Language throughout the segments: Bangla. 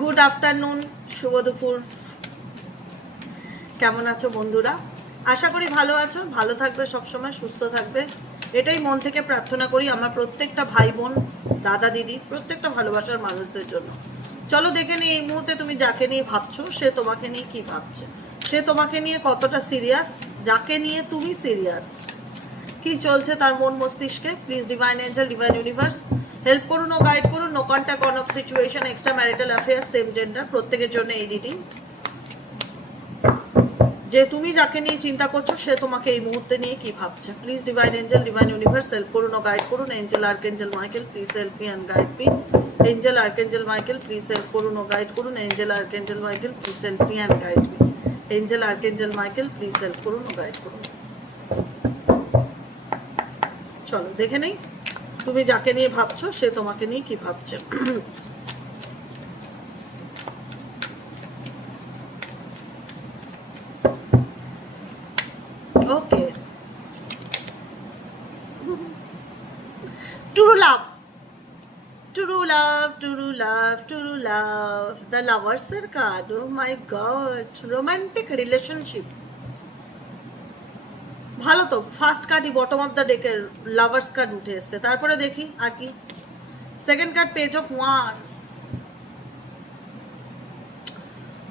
গুড আফটারনুন, শুভ দুপুর। কেমন আছো বন্ধুরা? আশা করি ভালো আছো, ভালো থাকবে, সবসময় সুস্থ থাকবে, এটাই মন থেকে প্রার্থনা করি আমার প্রত্যেকটা ভাই বোন, দাদা দিদি, প্রত্যেকটা ভালোবাসার মানুষদের জন্য। চলো দেখে নিই এই মুহূর্তে তুমি যাকে নিয়ে ভাবছো সে তোমাকে নিয়ে কি ভাবছে, সে তোমাকে নিয়ে কতটা সিরিয়াস, যাকে নিয়ে তুমি সিরিয়াস, কি চলছে তার মন মস্তিষ্কে। Please divine angel, divine universe help করুন ও গাইড করুন। No contact, on off situation, extra marital affairs, same gender, প্রত্যেকের জন্য এই রিডিং। যে তুমি যাকে নিয়ে চিন্তা করছো সে তোমাকে এই মুহূর্তে নিয়ে কি ভাবছে। Please divine angel, divine universe help করুন ও গাইড করুন। Angel archangel Michael please help me and guide me. Angel archangel Michael please help করুন ও গাইড করুন। Angel archangel Michael please help me and guide me. Angel archangel Michael please help করুন ও গাইড করুন। চলো দেখে নেই তুমি যাকে নিয়ে ভাবছো সে তোমাকে নিয়ে কি ভাবছে। ওকে, true love, true love, true love, true love, the lovers card. Oh my god, romantic relationship। ভালো তো, ফার্স্ট কার্ডই বটম অফ দ্য ডেকের লাভার্স কার্ড উঠে এসছে। তারপরে দেখি আর কি। Second card page of wands.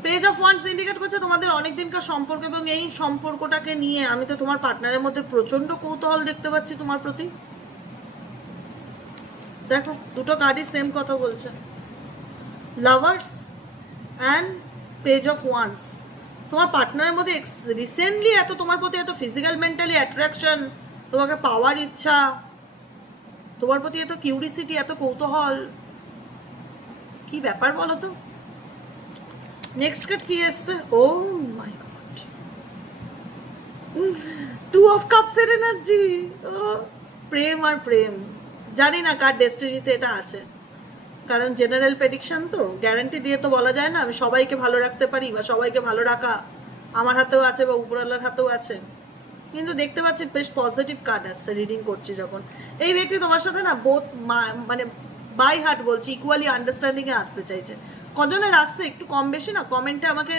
Page of wands indicate করছে তোমাদের অনেক দিনকার সম্পর্ক, এবং এই সম্পর্কটাকে নিয়ে আমি তো তোমার পার্টনারের মধ্যে প্রচন্ড কৌতূহল দেখতে পাচ্ছি তোমার প্রতি। দেখো দুটো কার্ডই সেম কথা বলছে, lovers and page of once. তোমার পার্টনারের মধ্যে রিসেন্টলি এত তোমার প্রতি এত ফিজিক্যাল মেন্টালি অ্যাট্রাকশন, তোমাকে পাওয়ার ইচ্ছা, তোমার প্রতি এত কিউরিসিটি, এত কৌতূহল, কি ব্যাপার বলো তো। নেক্সট কার্ড কি এসছে? ও মাই গড, টু অফ কাপস এর এনার্জি। ও প্রেম আর প্রেম, জানি না কার ডেস্টিনিতে এটা আছে, কারণ জেনারেল প্রেডিকশন তো গ্যারান্টি দিয়ে তো বলা যায় না আমি সবাইকে ভালো রাখতে পারি বা সবাইকে ভালো রাখা আমার হাতেও আছে বা উপরওয়ালার হাতেও আছে। কিন্তু দেখতে পাচ্ছি বেশ পজিটিভ কার্ড আসছে রিডিং করছি যখন। এই ব্যক্তি তোমার সাথে না বোথ মানে বাই হার্ট বলছি ইকুয়ালি আন্ডারস্ট্যান্ডিং এ আসতে চাইছে। কজনের আসছে একটু কম বেশি না কমেন্টে আমাকে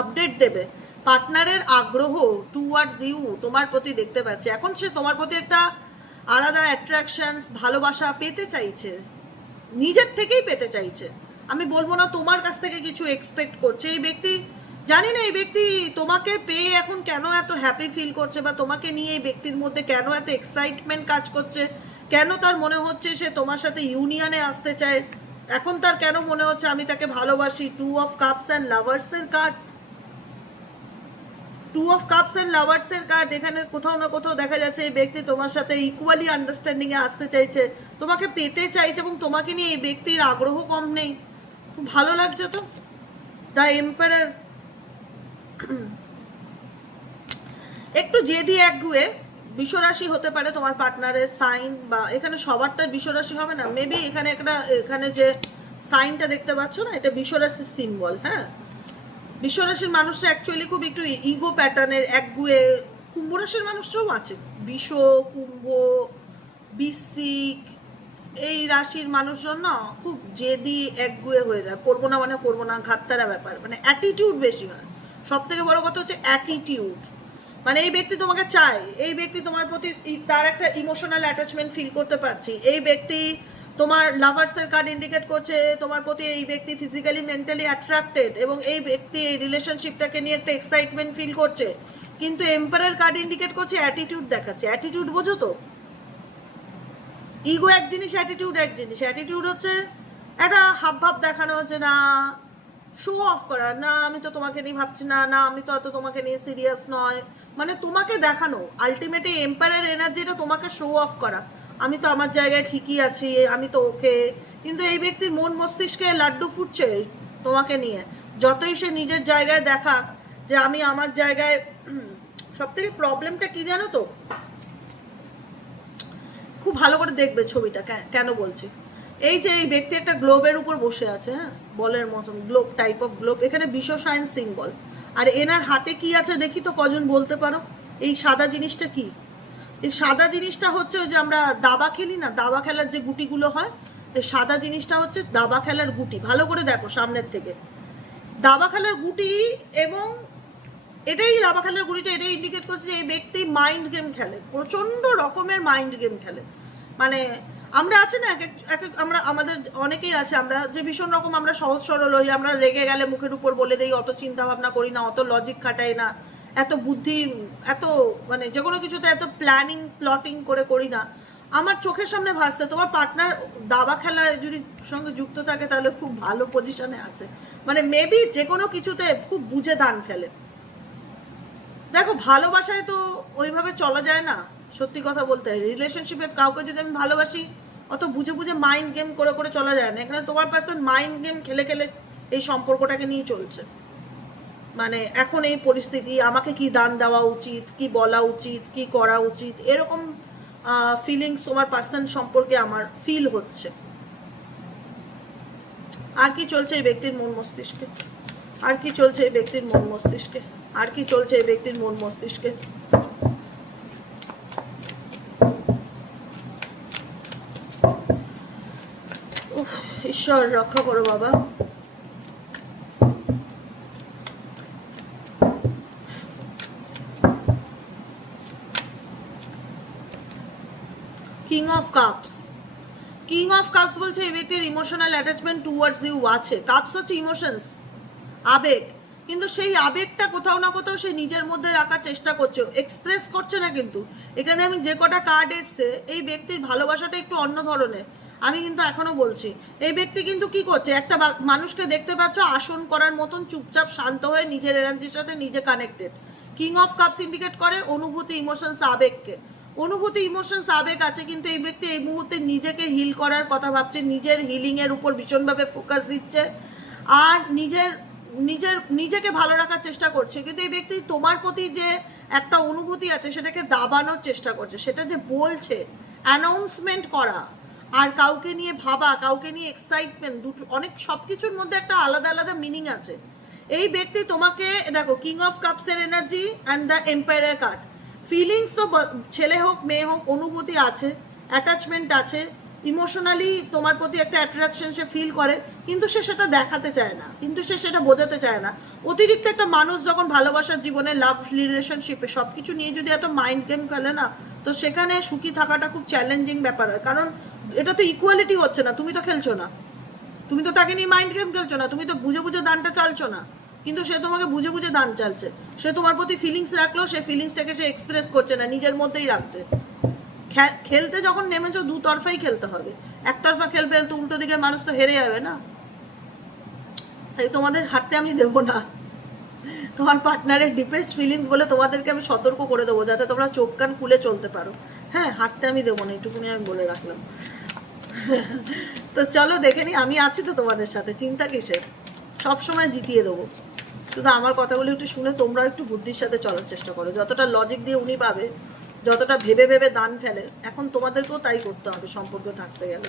আপডেট দেবে। পার্টনারের আগ্রহ টুয়ার্ডস ইউ তোমার প্রতি দেখতে পাচ্ছি। এখন সে তোমার প্রতি একটা আলাদা অ্যাট্রাকশনস, ভালোবাসা পেতে চাইছে, নিজের থেকেই পেতে চাইছে। আমি বলবো না তোমার কাছ থেকে কিছু এক্সপেক্ট করছে এই ব্যক্তি। জানি না এই ব্যক্তি তোমাকে পেয়ে এখন কেন এত হ্যাপি ফিল করছে, বা তোমাকে নিয়ে এই ব্যক্তির মধ্যে কেন এত এক্সাইটমেন্ট কাজ করছে, কেন তার মনে হচ্ছে সে তোমার সাথে ইউনিয়নে আসতে চায়, এখন তার কেন মনে হচ্ছে আমি তাকে ভালোবাসি। Two of cups and lovers এর card, two of cups and lovers এর কার্ড। এখানে কোথাও না কোথাও দেখা যাচ্ছে এই ব্যক্তি তোমার সাথে ইকুয়ালি আন্ডারস্ট্যান্ডিং এ আসতে চাইছে, তোমাকে পেতে চাইছে, এবং তোমাকে নিয়ে এই ব্যক্তির আগ্রহ কম নেই। খুব ভালো লাগছে তো। দ্য এম্পারার, একটু জেদি একগুয়ে, বিশ্বরাশি হতে পারে তোমার পার্টনারের সাইন, বা এখানে সবার তো বিশ্বরাশি হবে না, মেবি এখানে একটা, এখানে যে সাইনটা দেখতে পাচ্ছ না এটা বিশ্বরাশির সিম্বল। হ্যাঁ, বিশ্বরাশির মানুষরা অ্যাকচুয়ালি খুব একটু ইগো প্যাটার্নের, একগুয়ে। কুম্ভ রাশির মানুষরাও আছে, বিষ, কুম্ভ, বৃশ্চিক, এই রাশির মানুষজন না খুব জেদি একগুয়ে হয়ে যায়। করবো না মানে করবো না, ঘাটতারা ব্যাপার, মানে অ্যাটিটিউড বেশি হয়। সব থেকে বড় কথা হচ্ছে অ্যাটিটিউড। মানে এই ব্যক্তি তোমাকে চায়, এই ব্যক্তি তোমার প্রতি তার একটা ইমোশনাল অ্যাটাচমেন্ট ফিল করতে পারছি। এই ব্যক্তি তোমার লাভার্সের কার্ড ইন্ডিকেট করছে তোমার প্রতি এই ব্যক্তি ফিজিক্যালি মেন্টালি অ্যাট্রাক্টেড, এবং এই ব্যক্তি এই রিলেশনশিপটাকে নিয়ে একটা এক্সাইটমেন্ট ফিল করছে। কিন্তু এম্পায়ার কার্ড ইন্ডিকেট করছে অ্যাটিটিউড দেখাচ্ছে। অ্যাটিটিউড বোঝো তো, ইগো এক জিনিস, অ্যাটিটিউড এক জিনিস। অ্যাটিটিউড হচ্ছে একটা হাব ভাব দেখানো, হচ্ছে না শো অফ করা, না আমি তো তোমাকে নিয়ে ভাবছি না, না আমি তো অত তোমাকে নিয়ে সিরিয়াস নয়, মানে তোমাকে দেখানো। আলটিমেটলি এম্পায়ার এনার্জিটা তোমাকে শো অফ করা, আমি তো আমার জায়গায় ঠিকই আছি, আমি তো ওকে। কিন্তু এই ব্যক্তির মন মস্তিষ্কে লাড্ডু ফুটছে তোমাকে নিয়ে। যতই সে নিজের জায়গায় দেখাক যে আমি আমার জায়গায়, সব থেকে প্রবলেমটা কি জানো তো, খুব ভালো করে দেখবে ছবিটা, কেন বলছি। এই যে এই ব্যক্তি একটা গ্লোবের উপর বসে আছে, হ্যাঁ বলের মতন গ্লোব, টাইপ অফ গ্লোব, এখানে বিশ্ব সাইন সিম্বল। আর এনার হাতে কি আছে দেখি তো, কজন বলতে পারো এই সাদা জিনিসটা কি? এই সাদা জিনিসটা হচ্ছে ওই যে আমরা দাবা খেলি না, দাবা খেলার যে গুটিগুলো হয়, এই সাদা জিনিসটা হচ্ছে দাবা খেলার গুটি, ভালো করে দেখো সামনের থেকে, দাবা খেলার গুটি। এবং এটাই দাবা খেলার গুটিটা এটাই ইন্ডিকেট করছে যে এই ব্যক্তি মাইন্ড গেম খেলে, প্রচণ্ড রকমের মাইন্ড গেম খেলে। মানে আমরা আছি না, আমরা আমাদের অনেকেই আছে, আমরা যে ভীষণ রকম আমরা সহজ সরল হই, আমরা রেগে গেলে মুখের উপর বলে দিই, অত চিন্তা ভাবনা করি না, অত লজিক খাটাই না, এত বুদ্ধি, এত মানে যে কোনো কিছুতে এত প্ল্যানিং প্লটিং করে করি না। আমার চোখের সামনে ভাসতে তোমার পার্টনার দাবা খেলায় যদি সঙ্গে যুক্ত থাকে তাহলে খুব ভালো পজিশনে আছে, মানে মেবি যে কোনো কিছুতে খুব বুঝে দান ফেলে। দেখো ভালোবাসায় তো ওইভাবে চলা যায় না, সত্যি কথা বলতে। রিলেশনশিপে কাউকে যদি আমি ভালোবাসি অত বুঝে বুঝে মাইন্ড গেম করে করে চলা যায় না। এখানে তোমার পার্সন মাইন্ড গেম খেলে খেলে এই সম্পর্কটাকে নিয়ে চলছে। মানে এখন এই পরিস্থিতি, আমাকে কি দান দেওয়া উচিত, কি বলা উচিত, কি করা উচিত, এরকম ফিলিংস তোমার পার্সন সম্পর্কে আমার ফিল হচ্ছে। আর কি চলছে এই ব্যক্তির মন মস্তিষ্কে, আর কি চলছে এই ব্যক্তির মন মস্তিষ্কে, আর কি চলছে এই ব্যক্তির মন মস্তিষ্কে। ঈশ্বর রক্ষা করো বাবা। King of cups, king of cups বলছে এই ব্যক্তির ইমোশনাল অ্যাটাচমেন্ট টুয়ার্ডস ইউ আছে। কাপস হচ্ছে ইমোশনস, আবেগ, কিন্তু সেই আবেগটা কোথাও না কোথাও সে নিজের মধ্যে রাখার চেষ্টা করছে, এক্সপ্রেস করছে না। কিন্তু এখানে আমি যে কটা কার্ড এসছে, এই ব্যক্তির ভালোবাসাটা একটু অন্য ধরনের। আমি কিন্তু এখনো বলছি এই ব্যক্তি কিন্তু কি করছে, একটা মানুষকে দেখতে পাচ্ছ আসন করার মতন চুপচাপ শান্ত হয়ে নিজের এনার্জির সাথে নিজে connected. King of cups indicate করে অনুভূতি, ইমোশনস, আবেগকে। অনুভূতি, ইমোশনস, আবেগ আছে, কিন্তু এই ব্যক্তি এই মুহূর্তে নিজেকে হিল করার কথা ভাবছে, নিজের হিলিংয়ের উপর ভীষণভাবে ফোকাস দিচ্ছে, আর নিজেকে ভালো রাখার চেষ্টা করছে। কিন্তু এই ব্যক্তি তোমার প্রতি যে একটা অনুভূতি আছে সেটাকে দাবানোর চেষ্টা করছে, সেটা যে বলছে, অ্যানাউন্সমেন্ট করা আর কাউকে নিয়ে ভাবা, কাউকে নিয়ে এক্সাইটমেন্ট, দুটো অনেক সব কিছুর মধ্যে একটা আলাদা আলাদা মিনিং আছে। এই ব্যক্তি তোমাকে দেখো, কিং অফ কাপসের এনার্জি অ্যান্ড দ্য এম্পায়ারের কার্ড। ফিলিংস তো ছেলে হোক মেয়ে হোক অনুভূতি আছে, অ্যাটাচমেন্ট আছে, ইমোশনালি তোমার প্রতি একটা অ্যাট্রাকশন সে ফিল করে, কিন্তু সে সেটা দেখাতে চায় না, কিন্তু সে সেটা বোঝাতে চায় না। অতিরিক্ত একটা মানুষ যখন ভালোবাসার জীবনে, লাভ রিলেশনশিপে সব কিছু নিয়ে যদি এত মাইন্ড গেম খেলে না, তো সেখানে সুখী থাকাটা খুব চ্যালেঞ্জিং ব্যাপার হয়। কারণ এটা তো ইকুয়ালিটি হচ্ছে না, তুমি তো খেলছো না, তুমি তো তাকে নিয়ে মাইন্ড গেম খেলছো না, তুমি তো বুঝে বুঝে দানটা চালছো না, কিন্তু সে তোমাকে বুঝে বুঝে দান চালছে। সে তোমার প্রতি ফিলিংস রাখলো, সে ফিলিংসটাকে সে এক্সপ্রেস করছে না, নিজের মধ্যেই রাখছে। খেলতে যখন নেমেছো দুতরফাই খেলতে হবে, একতরফা খেলবে তো উল্টো দিকের মানুষ তো হেরে যাবে না। তাই তোমাদের হাতে আমি দেবো না, তোমার পার্টনারের ডিপেস্ট ফিলিংস বলে তোমাদেরকে আমি সতর্ক করে দেবো, যাতে তোমরা চোখ কান খুলে চলতে পারো। হ্যাঁ, হাঁটতে আমি দেবো না, এইটুকুনি আমি বলে রাখলাম। তো চলো দেখে নি, আমি আছি তো তোমাদের সাথে, চিন্তা কিসের, সবসময় জিতিয়ে দেবো। শুধু আমার কথাগুলো একটু শুনে তোমরা একটু বুদ্ধির সাথে চলার চেষ্টা করো। যতটা লজিক দিয়ে উনি পাবে, যতটা ভেবে ভেবে দান ফেলে, এখন তোমাদেরকেও তাই করতে হবে সম্পর্ক থাকতে গেলে।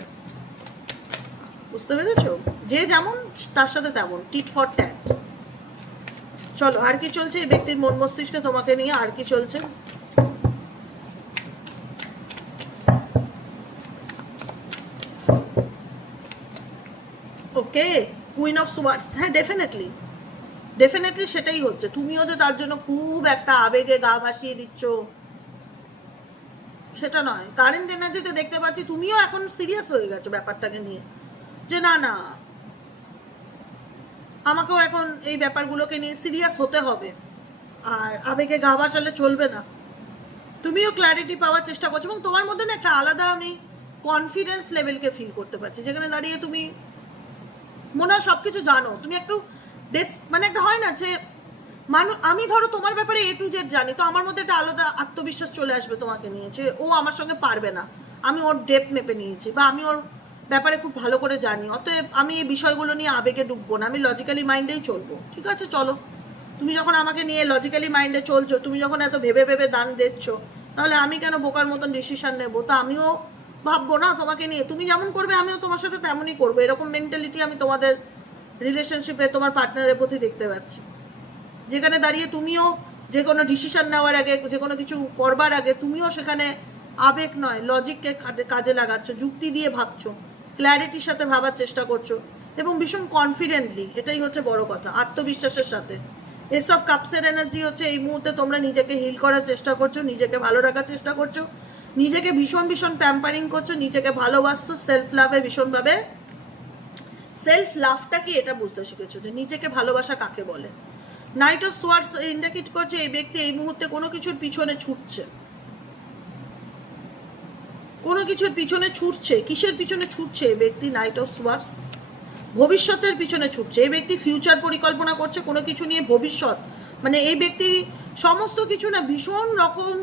বুঝতে পেরেছো? যে যেমন তার সাথে তেমন, টিট ফর ট্যাট। চলো আর কি চলছে এই ব্যক্তির মন মস্তিষ্কে তোমাকে নিয়ে, আর কি চলছে। ওকে, কুইন অফ সোয়ার্ডস। হ্যাঁ, ডেফিনেটলি ডেফিনেটলি সেটাই হচ্ছে। তুমিও যে তার জন্য খুব একটা আবেগে গা ভাসিয়ে দিচ্ছ সেটা নয়। কারেন্ট এনার্জিতে দেখতে পাচ্ছি তুমিও এখন সিরিয়াস হয়ে গেছো ব্যাপারটাকে নিয়ে, যে না না আমাকেও এখন এই ব্যাপারগুলোকে নিয়ে সিরিয়াস হতে হবে, আর আবেগে গা ভাসালে চলবে না। তুমিও ক্ল্যারিটি পাওয়ার চেষ্টা করছো, এবং তোমার মধ্যে না একটা আলাদা আমি কনফিডেন্স লেভেলকে ফিল করতে পারছি, যেখানে দাঁড়িয়ে তুমি মনে হয় সব কিছু জানো। তুমি একটু মানে একটা হয় না যে মানুষ, আমি ধরো তোমার ব্যাপারে A to Z জানি, তো আমার মধ্যে একটা আলাদা আত্মবিশ্বাস চলে আসবে তোমাকে নিয়ে, যে ও আমার সঙ্গে পারবে না, আমি ওর ডেপথ মেপে নিয়েছি, বা আমি ওর ব্যাপারে খুব ভালো করে জানি, অতএব আমি এই বিষয়গুলো নিয়ে আবেগে ডুববো না, আমি লজিক্যালি মাইন্ডেই চলবো। ঠিক আছে, চলো। তুমি যখন আমাকে নিয়ে লজিক্যালি মাইন্ডে চলছো, তুমি যখন এত ভেবে ভেবে দান দিচ্ছ, তাহলে আমি কেন বোকার মতন ডিসিশন নেবো? তো আমিও ভাববো না তোমাকে নিয়ে, তুমি যেমন করবে আমিও তোমার সাথে তেমনই করবো। এরকম মেন্টালিটি আমি তোমাদের রিলেশনশিপে তোমার পার্টনারের প্রতি দেখতে পাচ্ছি, যেখানে দাঁড়িয়ে তুমিও যে কোনো ডিসিশন নেওয়ার আগে, যে কোনো কিছু করবার আগে তুমিও সেখানে আবেগ নয় লজিককে কাজে লাগাচ্ছ, যুক্তি দিয়ে ভাবছো। ক্ল্যারিটির সাথে ভাবার চেষ্টা করছো এবং ভীষণ কনফিডেন্টলি, এটাই হচ্ছে বড় কথা, আত্মবিশ্বাসের সাথে। এস অফ কাপসের এনার্জি হচ্ছে এই মুহূর্তে তোমরা নিজেকে হিল করার চেষ্টা করছো, নিজেকে ভালো রাখার চেষ্টা করছো, নিজেকে ভীষণ ভীষণ প্যাম্পারিং করছো, নিজেকে ভালোবাসছো, সেলফ লাভে ভীষণভাবে, সেলফ লাভটা কি এটা বুঝতে শিখেছো যে নিজেকে ভালোবাসা কাকে বলে। নাইট অফ সোয়ার্ডস ইন্ডিকেট করছে এই ব্যক্তি এই মুহূর্তে কোনো কিছুর পিছনে ছুটছে, কোনো কিছুর পিছনে ছুটছে। কিসের পিছনে ছুটছে এই ব্যক্তি? নাইট অফ সোয়ার্ডস ভবিষ্যতের পিছনে ছুটছে। এই ব্যক্তি ফিউচার পরিকল্পনা করছে কোনো কিছু নিয়ে, ভবিষ্যৎ মানে এই ব্যক্তি সমস্ত কিছু না ভীষণ রকম,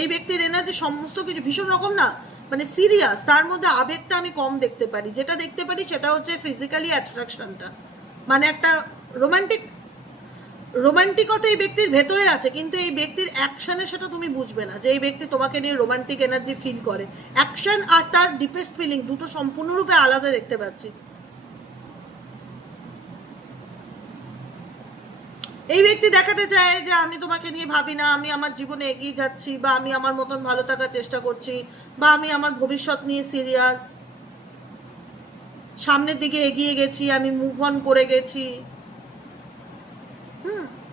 এই ব্যক্তির এনার্জি সমস্ত কিছু ভীষণ রকম না মানে সিরিয়াস, তার মধ্যে আবেগটা আমি কম দেখতে পারি। যেটা দেখতে পারি সেটা হচ্ছে ফিজিক্যালি অ্যাট্রাকশনটা, মানে একটা রোমান্টিকতা এই ব্যক্তির ভেতরে আছে, কিন্তু এই ব্যক্তির অ্যাকশনে সেটা তুমি বুঝবে না যে এই ব্যক্তি তোমাকে নিয়ে রোমান্টিক এনার্জি ফিল করে। অ্যাকশন আর তার ডিপেস্ট ফিলিং দুটো সম্পূর্ণরূপে আলাদা দেখতে পাচ্ছি। এই ব্যক্তি দেখাতে চায় যে আমি তোমাকে নিয়ে ভাবি না, আমি আমার জীবনে এগিয়ে যাচ্ছি, বা আমি আমার মতন ভালো থাকার চেষ্টা করছি, বা আমি আমার ভবিষ্যৎ নিয়ে সিরিয়াস, সামনের দিকে এগিয়ে গেছি, আমি মুভ অন করে গেছি।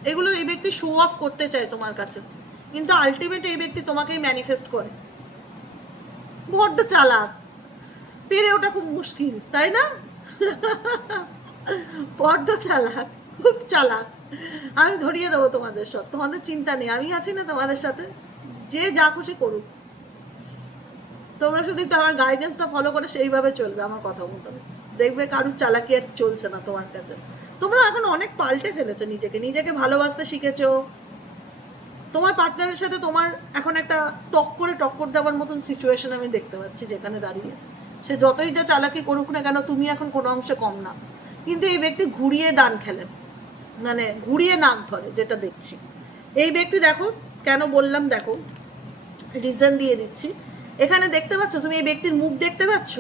এগুলো এই ব্যক্তি শো অফ করতে চায় তোমার কাছে, কিন্তু আলটিমেট এই ব্যক্তি তোমাকেই ম্যানিফেস্ট করে। বড্ড চালাক, পেরে ওটা খুব মুশকিল, তাই না? বড্ড চালাক, খুব চালাক। আমি ধরিয়ে দেবো তোমাদের সব, তোমাদের চিন্তা নেই, আমি আছি না তোমাদের সাথে। যে যা খুশি করুক, তোমরা শুধু একটু আমার গাইডেন্সটা ফলো করে সেইভাবে চলবে আমার কথা মতো, দেখবে কারুর চালাকি আর চলছে না তোমার কাছে। তোমরা এখন অনেক পাল্টে ফেলেছো নিজেকে, নিজেকে ভালোবাসতে শিখেছো। তোমার পার্টনারের সাথে তোমার এখন একটা টক্কর দেওয়ার মতন সিচুয়েশন আমি দেখতে পাচ্ছি, যেখানে দাঁড়িয়ে সে যতই যা চালাকি করুক না কেন তুমি এখন কোনো অংশে কম না। কিন্তু এই ব্যক্তি ঘুরিয়ে দান খেলেন, মানে ঘুরিয়ে নাক ধরে, যেটা দেখছি এই ব্যক্তি। দেখো কেন বললাম, দেখো রিজন দিয়ে দিচ্ছি। এখানে দেখতে পাচ্ছ তুমি এই ব্যক্তির মুখ দেখতে পাচ্ছ?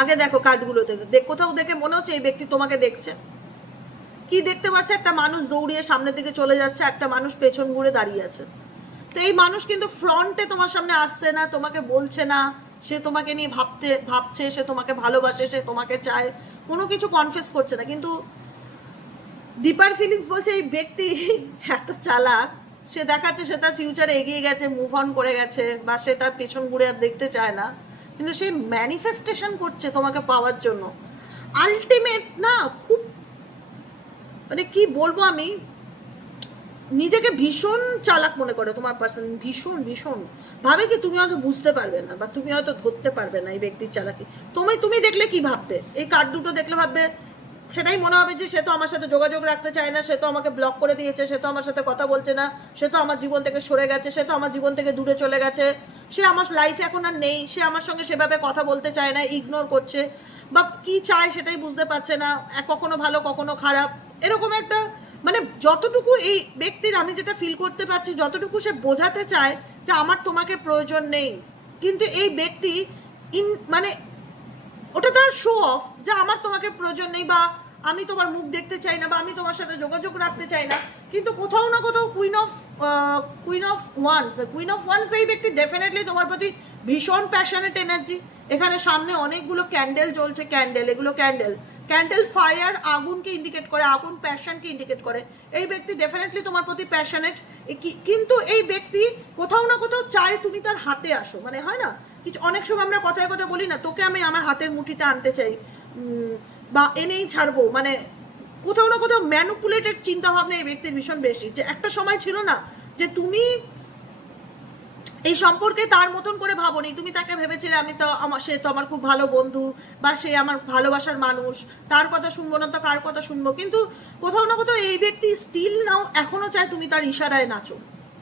আগে দেখো কার্ডগুলোতে, কোথাও দেখে মনে হচ্ছে এই ব্যক্তি তোমাকে দেখছে। কি দেখতে পাচ্ছে? একটা মানুষ দৌড়িয়ে সামনের দিকে চলে যাচ্ছে, একটা মানুষ পেছন ঘুরে দাঁড়িয়ে আছে। তো এই মানুষ কিন্তু ফ্রন্টে তোমার সামনে আসছে না, তোমাকে বলছে না সে তোমাকে নিয়ে ভাবছে, সে তোমাকে ভালোবাসে, সে তোমাকে চায়, কোনো কিছু কনফেস করছে না, কিন্তু ডিপার ফিলিংস বলছে এই ব্যক্তি এত চালাক, সে দেখাচ্ছে সে তার ফিউচারে এগিয়ে গেছে, মুভ অন করে গেছে, বা সে তার পেছন ঘুরে আর দেখতে চায় না, কিন্তু সে ম্যানিফেস্টেশন করছে তোমাকে পাওয়ার জন্য। আলটিমেট না, খুব মানে কি বলবো আমি, নিজেকে ভীষণ চালাক মনে করে তোমার পার্সন, ভীষণ ভীষণ ভাবে কি তুমি হয়তো বুঝতে পারবে না, বা তুমি হয়তো ধরতে পারবে না এই ব্যক্তির চালাকি। তুমি দেখলে কি ভাববে? এই কার্ড দুটো দেখলে ভাববে, সেটাই মনে হবে যে সে তো আমার সাথে যোগাযোগ রাখতে চায় না, সে তো আমাকে ব্লক করে দিয়েছে, সে তো আমার সাথে কথা বলছে না, সে তো আমার জীবন থেকে সরে গেছে, সে তো আমার জীবন থেকে দূরে চলে গেছে, সে আমার লাইফে এখন আর নেই, সে আমার সঙ্গে সেভাবে কথা বলতে চায় না, ইগনোর করছে, বা কি চায় সেটাই বুঝতে পারছে না, কখনো ভালো কখনো খারাপ, এরকম একটা মানে যতটুকু এই ব্যক্তির আমি যেটা ফিল করতে পারছি, যতটুকু সে বোঝাতে চায় যে আমার তোমাকে প্রয়োজন নেই, কিন্তু এই ব্যক্তি মানে ওটা তার শো অফ যে আমার তোমাকে প্রয়োজন নেই, বা আমি তোমার মুখ দেখতে চাই না, বা আমি তোমার সাথে যোগাযোগ রাখতে চাই না, কিন্তু কোথাও না কোথাও কুইন অফ ওয়ান্স এই ব্যক্তি ডেফিনেটলি তোমার প্রতি ভীষণ প্যাশনেট এনার্জি। এখানে সামনে অনেকগুলো ক্যান্ডেল জ্বলছে, এগুলো ক্যান্ডেল ফায়ার, আগুনকে ইন্ডিকেট করে, আগুন প্যাশনকে ইন্ডিকেট করে। এই ব্যক্তি ডেফিনেটলি তোমার প্রতি প্যাশনেট, কিন্তু এই ব্যক্তি কোথাও না কোথাও চায় তুমি তার হাতে আসো, মানে হয় না কিছু অনেক সময় আমরা কথায় কথা বলি না, তোকে আমি আমার হাতের মুঠিতে আনতে চাই, বা এনেই ছাড়বো, মানে কোথাও না কোথাও ম্যানুপুলেটেড চিন্তা ভাবনা এই ব্যক্তির ভীষণ বেশি। যে একটা সময় ছিল না যে তুমি এই সম্পর্কে তার মতন করে ভাবোনি, তুমি তাকে ভেবেছিলে সে তো আমার খুব ভালো বন্ধু, বা সে আমার ভালোবাসার মানুষ, তার কথা শুনবো না তো কার কথা শুনবো, কিন্তু কোথাও না কোথাও এই ব্যক্তি স্টিল নাও এখনো চায় তুমি তার ইশারায় নাচো।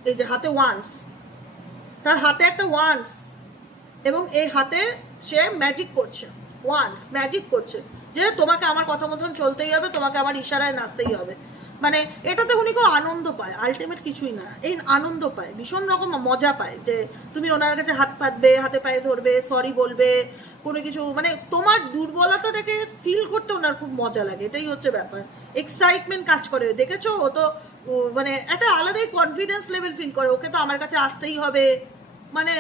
এই যে হাতে ওয়ান্স, তার হাতে একটা ওয়ান্স, এবং এই হাতে সে ম্যাজিক করছে, ওয়ান্স ম্যাজিক করছে যে তোমাকে আমার কথা মতন চলতেই হবে, তোমাকে আমার ইশারায় নাচতেই হবে। মানে এটাতে উনি খুব আনন্দ পায়, আলটিমেট কিছুই না, এই আনন্দ পায়, ভীষণ রকম মজা পায় যে তুমি ওনার কাছে হাত পাতবে, হাতে পায়ে ধরবে, সরি বলবে, কোনো কিছু মানে তোমার দুর্বলতাটাকে ফিল করতে ওনার খুব মজা লাগে, এটাই হচ্ছে ব্যাপার। এক্সাইটমেন্ট কাজ করে, দেখেছো? ও তো মানে একটা আলাদাই কনফিডেন্স লেভেল ফিল করে, ওকে তো আমার কাছে আসতেই হবে, মানে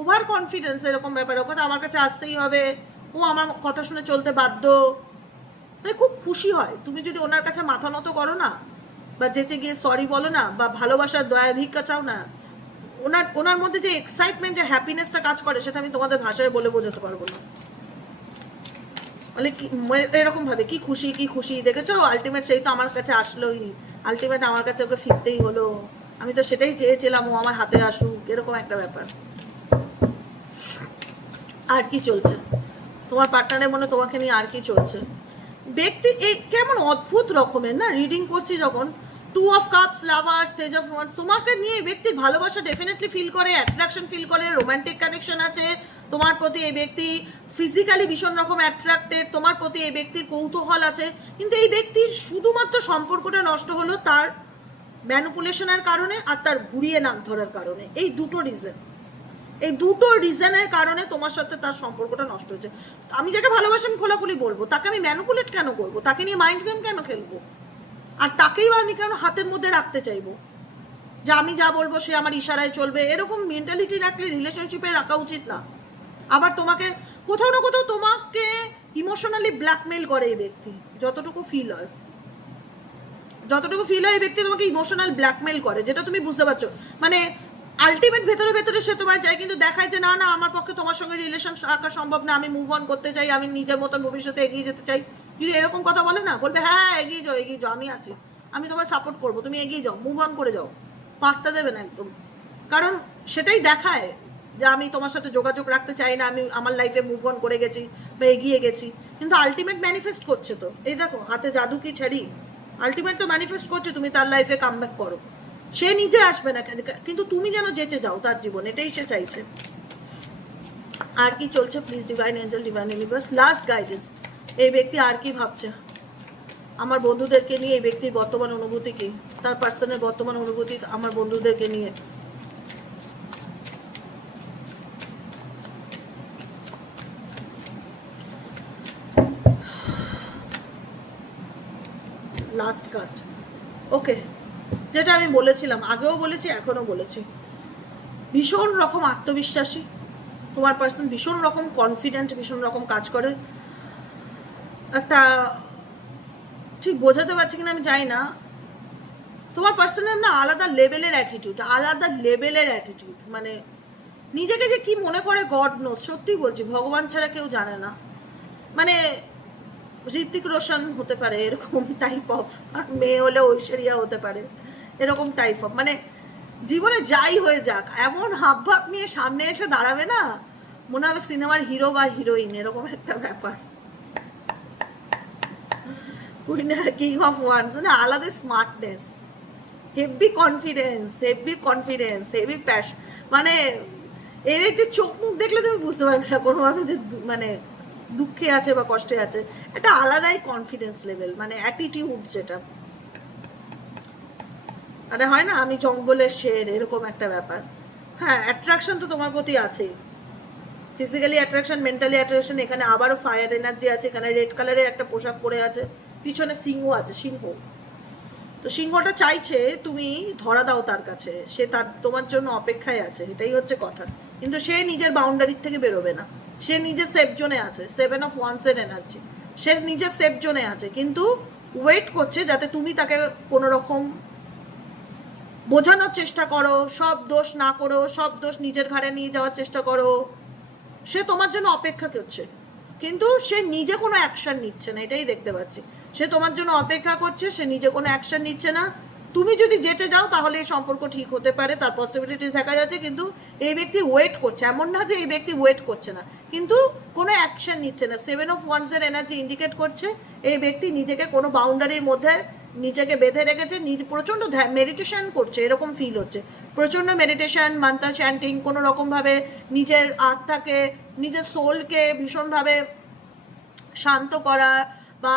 ওভার কনফিডেন্স এরকম ব্যাপার, ওকে তো আমার কাছে আসতেই হবে, ও আমার কথা শুনে চলতে বাধ্য, মানে খুব খুশি হয় তুমি যদি ওনার কাছে মাথা নত করো না, বা যেচে গিয়ে সরি বলো না, বা ভালোবাসার দয়া ভিক্ষা চাও না, ওনার মধ্যে যে এক্সাইটমেন্ট, যে হ্যাপিনেসটা কাজ করে, সেটা আমি তোমাদের ভাষায় বলে বোঝাতে পারবো না। মানে এরকম ভাবে কি খুশি দেখেছো, আলটিমেট সেই তো আমার কাছে আসলোই, আলটিমেট আমার কাছে ওকে ফিরতেই হলো, আমি তো সেটাই চেয়েছিলাম ও আমার হাতে আসুক, এরকম একটা ব্যাপার। আর কি চলছে তোমার পার্টনারের মনে, তোমাকে নিয়ে আর কি চলছে? ব্যক্তি এই কেমন অদ্ভুত রকমের না, রিডিং করছি যখন, 2 of cups, lovers, page of wands, তোমাকে নিয়ে ব্যক্তির ভালোবাসা ডেফিনেটলি ফিল করে, অ্যাট্রাকশন ফিল করে, রোমান্টিক কানেকশন আছে তোমার প্রতি, এই ব্যক্তি ফিজিক্যালি ভীষণ রকম অ্যাট্রাক্টেড, তোমার প্রতি এই ব্যক্তির কৌতূহল আছে, কিন্তু এই ব্যক্তির শুধুমাত্র সম্পর্কটা নষ্ট হলো তার ম্যানিপুলেশনের কারণে আর তার ঘুরিয়ে নাক ধরার কারণে। এই দুটো রিজনের কারণে তোমার সাথে তার সম্পর্কটা নষ্ট হয়েছে। আমি যাকে ভালোবাসি আমি খোলাখুলি বলবো, তাকে আমি ম্যানিপুলেট কেন করবো, তাকে নিয়ে মাইন্ড গেম কেন খেলবো, আর তাকেই আমি কেন হাতের মধ্যে রাখতে চাইবো, যে আমি যা বলবো সে আমার ইশারায় চলবে, এরকম মেন্টালিটি রাখলে রিলেশনশিপে রাখা উচিত না। আবার তোমাকে কোথাও না কোথাও তোমাকে ইমোশনালি ব্ল্যাকমেল করে এই ব্যক্তি, যতটুকু ফিল হয় এই ব্যক্তি তোমাকে ইমোশনাল ব্ল্যাকমেল করে, যেটা তুমি বুঝতে পারছো। মানে আলটিমেট ভেতরে সে তোমায় চায়, কিন্তু দেখায় যে না আমার পক্ষে তোমার সঙ্গে রিলেশন রাখা সম্ভব না, আমি মুভ অন করতে চাই, আমি নিজের মতন ভবিষ্যতে এগিয়ে যেতে চাই। যদি এরকম কথা বলে না, বলবে হ্যাঁ এগিয়ে যাও আমি আছি, আমি তোমায় সাপোর্ট করবো, তুমি এগিয়ে যাও, মুভ অন করে যাও, পাত্তা দেবে না একদম। কারণ সেটাই দেখায় যে আমি তোমার সাথে যোগাযোগ রাখতে চাই না, আমি আমার লাইফে মুভ অন করে গেছি বা এগিয়ে গেছি, কিন্তু আলটিমেট ম্যানিফেস্ট করছে তো, এই দেখো হাতে জাদু কি ছাড়ি, আলটিমেট তো ম্যানিফেস্ট করছে তুমি তার লাইফে কামব্যাক করো, সে নিজে আসবে না কিন্তু তুমি যেন যেচে যাও তার জীবন, এটাই সে চাইছে। আর কি চলছে please divine angel, divine universe, last guidance. এই ব্যক্তি আর কি ভাবছে আমার বন্ধুদেরকে নিয়ে, এই ব্যক্তির বর্তমান অনুভূতি কি, তার পার্সনের বর্তমান অনুভূতি আমার বন্ধুদেরকে নিয়ে। লাস্ট কার্ড, ওকে, যেটা আমি বলেছিলাম, আগেও বলেছি এখনো বলেছি, ভীষণ রকম আত্মবিশ্বাসী তোমার পার্সন, ভীষণ রকম কনফিডেন্ট, ভীষণ রকম কাজ করে, একটা ঠিক বোঝাতে পারছি কিনা আমি জানি না, তোমার পার্সনের না আলাদা লেভেলের অ্যাটিটিউড, মানে নিজেকে যে কি মনে করে গড নোস, সত্যি বলছি ভগবান ছাড়া কেউ জানে না, মানে ঋত্বিক রোশন হতে পারে এরকম টাইপ অফ, আর মেয়ে হলে ঐশ্বরিয়া হতে পারে এরকম টাইপ অফ, মানে জীবনে যাই হয়ে যাক এমন হাবভাব নিয়ে সামনে এসে দাঁড়াবে না, মনে হবে সিনেমার হিরো বা হিরোইন, এরকম একটা ব্যাপার। কিং অফ ওয়ান্স, মানে আলাদা smartness, heavy confidence, heavy passion, মানে এই ব্যক্তির চোখ মুখ দেখলে তুমি বুঝতে পারবে না কোনোভাবে যে মানে দুঃখে আছে বা কষ্টে আছে, একটা আলাদাই কনফিডেন্স লেভেল, মানে অ্যাটিটিউড যেটা, মানে হয় না আমি জঙ্গলের শের, এরকম একটা ব্যাপার। হ্যাঁ অ্যাট্রাকশন তো তোমার প্রতি আছেই, ফিজিক্যালি অ্যাট্রাকশন, মেন্টালি অ্যাট্রাকশন, এখানে আবারও ফায়ার এনার্জি আছে, এখানে রেড কালারের একটা পোশাক পরে আছে, পিছনে সিংহ আছে, সিংহ, তো সিংহটা চাইছে তুমি ধরা দাও তার কাছে, সে তার তোমার জন্য অপেক্ষায় আছে, এটাই হচ্ছে কথা, কিন্তু সে নিজের বাউন্ডারির থেকে বেরোবে না, সে নিজের সেফ জোনে আছে, 7 অফ ওয়ান্সের এনার্জি, সে নিজের সেফ জোনে আছে, কিন্তু ওয়েট করছে যাতে তুমি তাকে কোনো রকম বোঝানোর চেষ্টা করো, সব দোষ না করো, সব দোষ নিজের ঘাড়ে নিয়ে যাওয়ার চেষ্টা করো, সে তোমার জন্য অপেক্ষা করছে, কিন্তু সে নিজে কোনো অ্যাকশন নিচ্ছে না, এটাই দেখতে পাচ্ছি, সে তোমার জন্য অপেক্ষা করছে, সে নিজে কোনো অ্যাকশন নিচ্ছে না, তুমি যদি যেতে যাও তাহলে এই সম্পর্ক ঠিক হতে পারে, তার পসিবিলিটিস দেখা যাচ্ছে, কিন্তু এই ব্যক্তি ওয়েট করছে, এমন না যে এই ব্যক্তি ওয়েট করছে না, কিন্তু কোনো অ্যাকশন নিচ্ছে না। 7 অফ ওয়ান্সের এনার্জি ইন্ডিকেট করছে এই ব্যক্তি নিজেকে কোনো বাউন্ডারির মধ্যে নিজেকে বেঁধে রেখেছে, নিজে প্রচণ্ড মেডিটেশন করছে, এরকম ফিল হচ্ছে, প্রচণ্ড মেডিটেশন, মান্ত্র চ্যান্টিং, কোনো রকমভাবে নিজের আত্মাকে, নিজের সোলকে ভীষণভাবে শান্ত করা, বা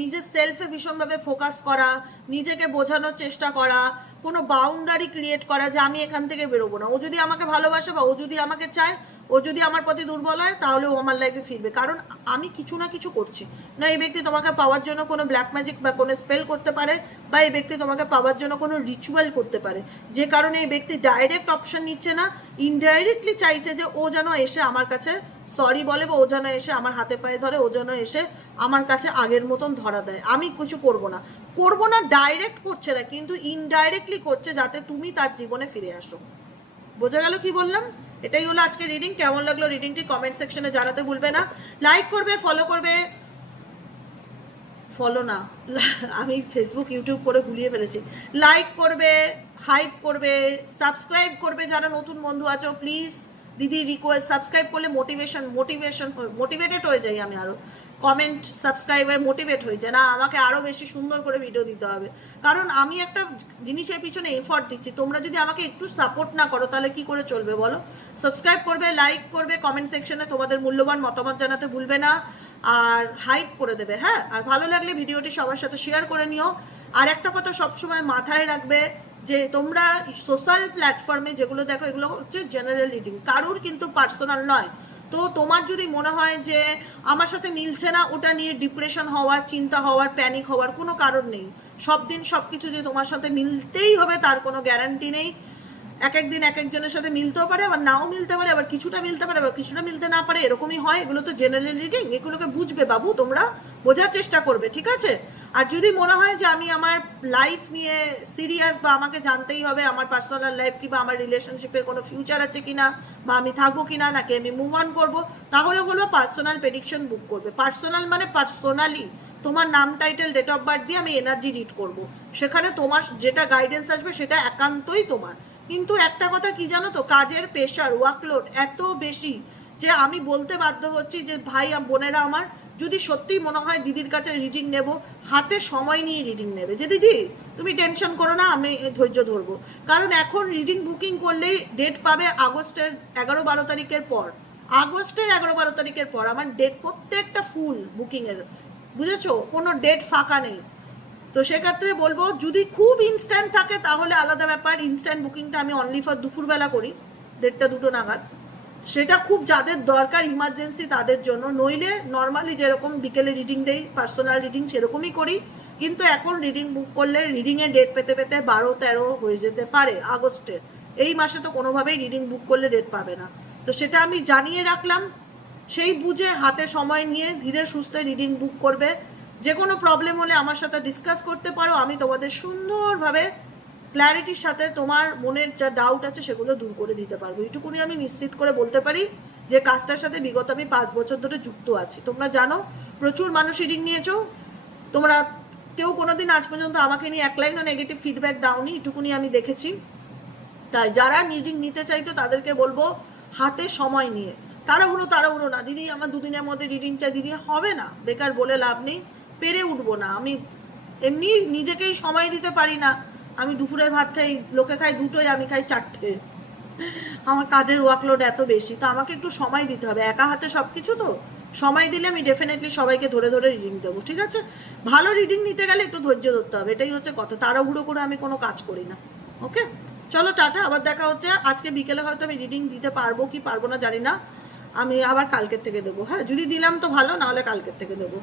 নিজের সেলফে ভীষণভাবে ফোকাস করা, নিজেকে বোঝানোর চেষ্টা করা, কোনো বাউন্ডারি ক্রিয়েট করা যে আমি এখান থেকে বেরোবো না, ও যদি আমাকে ভালোবাসে বা ও যদি আমাকে চায়, ও যদি আমার প্রতি দুর্বল হয় তাহলে ও আমার লাইফে ফিরবে, কারণ আমি কিছু না কিছু করছি না। এই ব্যক্তি তোমাকে পাওয়ার জন্য কোনো ব্ল্যাক ম্যাজিক বা কোনো স্পেল করতে পারে, বা এই ব্যক্তি তোমাকে পাওয়ার জন্য কোনো রিচুয়াল করতে পারে, যে কারণে এই ব্যক্তি ডাইরেক্ট অপশন নিচ্ছে না, ইনডাইরেক্টলি চাইছে যে ও যেন এসে আমার কাছে সরি বলে, বা ও যেন এসে আমার হাতে পায়ে ধরে, ও যেন এসে আমার কাছে আগের মতন ধরা দেয়। আমি কিছু করব না, ডাইরেক্ট করছে না, কিন্তু ইনডাইরেক্টলি করছে যাতে তুমি তার জীবনে ফিরে আসো। বোঝা গেল কি বললাম? এটাই হলো আজকে রিডিং। কেমন লাগলো রিডিংটি কমেন্ট সেকশনে জানাতে ভুলবে না। লাইক করবে, ফলো করবে, ফলো না আমি ফেসবুক ইউটিউব করে গুলিয়ে ফেলেছি। লাইক করবে, হাইপ করবে, সাবস্ক্রাইব করবে যারা নতুন বন্ধু আছো প্লিজ। দিদি রিকোয়েস্ট, সাবস্ক্রাইব করলে মোটিভেটেড হয়ে যাই আমি, আরও কমেন্ট সাবস্ক্রাইবার মোটিভেট হয়ে যায় না, আমাকে আরও বেশি সুন্দর করে ভিডিও দিতে হবে, কারণ আমি একটা জিনিসের পিছনে এফর্ট দিচ্ছি। তোমরা যদি আমাকে একটু সাপোর্ট না করো তাহলে কি করে চলবে বলো? সাবস্ক্রাইব করবে, লাইক করবে, কমেন্ট সেকশনে তোমাদের মূল্যবান মতামত জানাতে ভুলবে না, আর হাইপ করে দেবে। হ্যাঁ, আর ভালো লাগলে ভিডিওটি সবার সাথে শেয়ার করে নিও। আর একটা কথা সবসময় মাথায় রাখবে যে তোমরা সোশ্যাল প্ল্যাটফর্মে যেগুলো দেখো এগুলো হচ্ছে জেনারেল রিডিং, কারুর কিন্তু পার্সোনাল নয়। তো তোমার যদি মনে হয় যে আমার সাথে মিলছে না, ওটা নিয়ে ডিপ্রেশন হওয়ার, চিন্তা হওয়ার, প্যানিক হওয়ার কোনো কারণ নেই। সব দিন সব কিছু যে তোমার সাথে মিলতেই হবে তার কোনো গ্যারান্টি নেই। এক একদিন এক একজনের সাথে মিলতেও পারে, আবার নাও মিলতে পারে, আবার কিছুটা মিলতে পারে, আবার কিছুটা মিলতে না পারে, এরকমই হয়। এগুলো তো জেনারেল রিডিং, এগুলোকে বুঝবে বাবু, তোমরা বোঝার চেষ্টা করবে, ঠিক আছে? আর যদি মনে হয় যে আমি আমার লাইফ নিয়ে সিরিয়াস, বা আমাকে জানতেই হবে আমার পার্সোনাল লাইফ কি, বা আমার রিলেশনশিপের কোনো ফিউচার আছে কিনা, বা আমি থাকবো কিনা, নাকি আমি মুভ অন করবো, তাহলে বলবো পার্সোনাল প্রেডিকশন বুক করবে। পার্সোনাল মানে পার্সোনালি তোমার নাম, টাইটেল, ডেট অফ বার্থ দিয়ে আমি এনার্জি রিড করব। সেখানে তোমার যেটা গাইডেন্স আসবে সেটা একান্তই তোমার। কিন্তু একটা কথা কি জানো তো, কাজের প্রেশার, ওয়ার্কলোড এত বেশি যে আমি বলতে বাধ্য হচ্ছি যে ভাই বোনেরা আমার, যদি সত্যি মনে হয় দিদির কাছে রিডিং নেব, হাতে সময় নিয়ে রিডিং নেবে। যে দিদি তুমি টেনশন করো না, আমি ধৈর্য ধরবো, কারণ এখন রিডিং বুকিং করলেই ডেট পাবে আগস্টের 11-12 তারিখের পর। আগস্টের 11-12 তারিখের পর আমার ডেট প্রত্যেকটা ফুল বুকিংয়ের, বুঝেছো? কোনো ডেট ফাঁকা নেই। তো সেক্ষেত্রে বলবো যদি খুব ইনস্ট্যান্ট থাকে তাহলে আলাদা ব্যাপার। ইনস্ট্যান্ট বুকিংটা আমি অনলি ফর দুপুরবেলা করি, 1:30-2 নাগাদ। সেটা খুব যাদের দরকার ইমার্জেন্সি তাদের জন্য, নইলে নর্মালি যেরকম বিকেলে রিডিং দেই পার্সোনাল রিডিং সেরকমই করি। কিন্তু এখন রিডিং বুক করলে রিডিংয়ের ডেট পেতে পেতে 12-13 হয়ে যেতে পারে আগস্টের। এই মাসে তো কোনোভাবেই রিডিং বুক করলে ডেট পাবে না। তো সেটা আমি জানিয়ে রাখলাম, সেই বুঝে হাতে সময় নিয়ে ধীরে সুস্থে রিডিং বুক করবে। যে কোনো প্রবলেম হলে আমার সাথে ডিসকাস করতে পারো, আমি তোমাদের সুন্দরভাবে ক্ল্যারিটির সাথে তোমার মনের যা ডাউট আছে সেগুলো দূর করে দিতে পারবো। এইটুকুনি আমি নিশ্চিত করে বলতে পারি যে কাজটার সাথে বিগত আমি 5 বছর ধরে যুক্ত আছি। তোমরা জানো প্রচুর মানুষ রিডিং নিয়েছো, তোমরা কেউ কোনোদিন আজ পর্যন্ত আমাকে নিয়ে এক লাইনও নেগেটিভ ফিডব্যাক দাওনি, এটুকুনি আমি দেখেছি। তাই যারা রিডিং নিতে চাইতো তাদেরকে বলবো হাতে সময় নিয়ে, তাড়াহুড়ো না, দিদি আমার 2 দিনের মধ্যে রিডিং চাই, দিদি হবে না, বেকার বলে লাভ নেই, পেরে উঠবো না। আমি এমনি নিজেকেই সময় দিতে পারি না। আমি দুপুরের ভাত খাই, লোকে খাই 2টোই, আমি খাই 4টে। আমার কাজের ওয়ার্কলোড এত বেশি, তো আমাকে একটু সময় দিতে হবে। একা হাতে সব কিছু, তো সময় দিলে আমি ডেফিনেটলি সবাইকে ধরে ধরে রিডিং দেবো, ঠিক আছে? ভালো রিডিং নিতে গেলে একটু ধৈর্য ধরতে হবে, এটাই হচ্ছে কথা। তাড়াহুড়ো করে আমি কোনো কাজ করি না। ওকে, চলো টাটা, আবার দেখা হচ্ছে। আজকে বিকেলে হয়তো আমি রিডিং দিতে পারবো কি পারবো না জানি না, আমি আবার কালকের থেকে দেবো। হ্যাঁ, যদি দিলাম তো ভালো, নাহলে কালকের থেকে দেবো।